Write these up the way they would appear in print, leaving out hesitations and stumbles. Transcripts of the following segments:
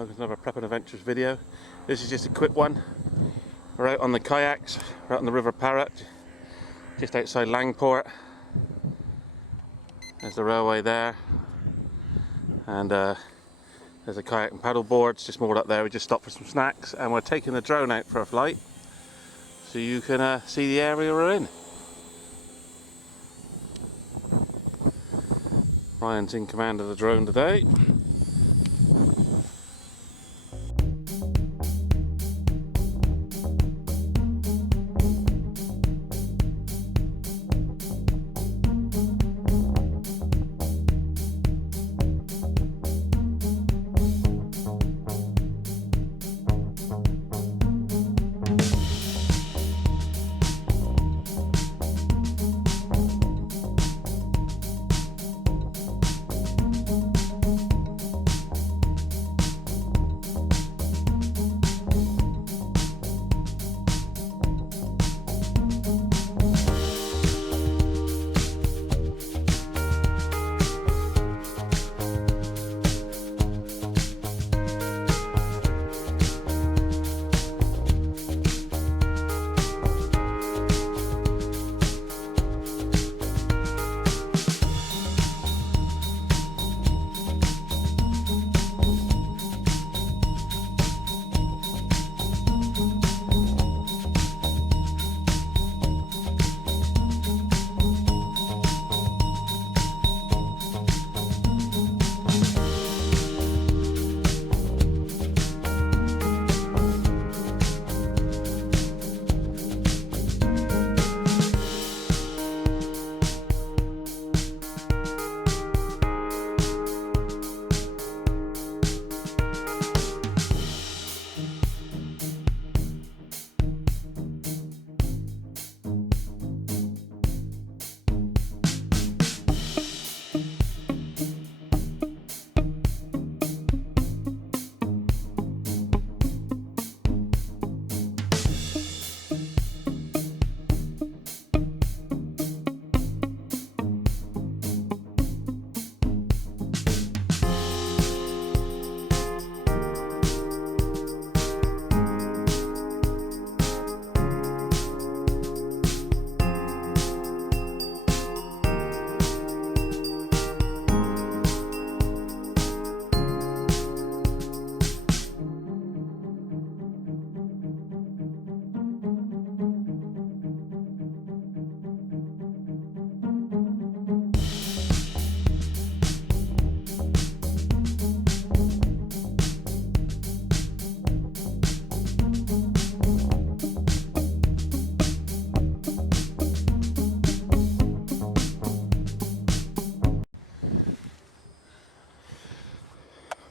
welcome to another Prep and Adventures video. This is just a quick one. We're out on the kayaks, we're out on the River Parrett, just outside Langport. There's the railway there, and there's a kayak and paddleboards just moored up there. We just stopped for some snacks, and we're taking the drone out for a flight so you can see the area we're in. Ryan's in command of the drone today.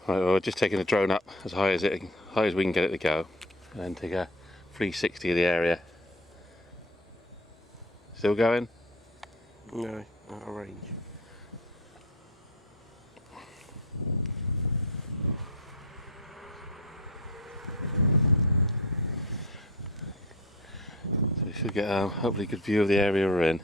Right, well, we're just taking the drone up as high as we can get it to go, and then take a 360 of the area. Still going? No, out of range. So we should get hopefully a good view of the area we're in.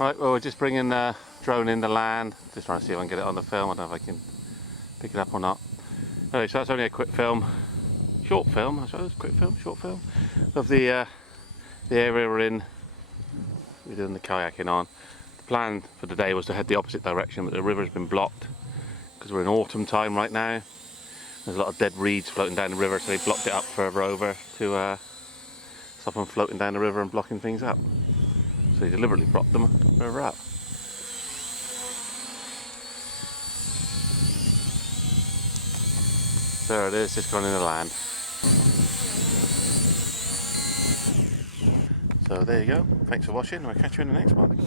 Right, well, we're just bringing the drone in the land. Just trying to see if I can get it on the film. I don't know if I can pick it up or not. Anyway, so that's only a quick film. Short film, I suppose. Quick film, short film. Of the area we're in. We're doing the kayaking on. The plan for today was to head the opposite direction, but the river's been blocked because we're in autumn time right now. There's a lot of dead reeds floating down the river, so they blocked it up further over to stop them floating down the river and blocking things up. So they deliberately blocked them further up. There it is, just gone in the land. So there you go. Thanks for watching. I'll catch you in the next one.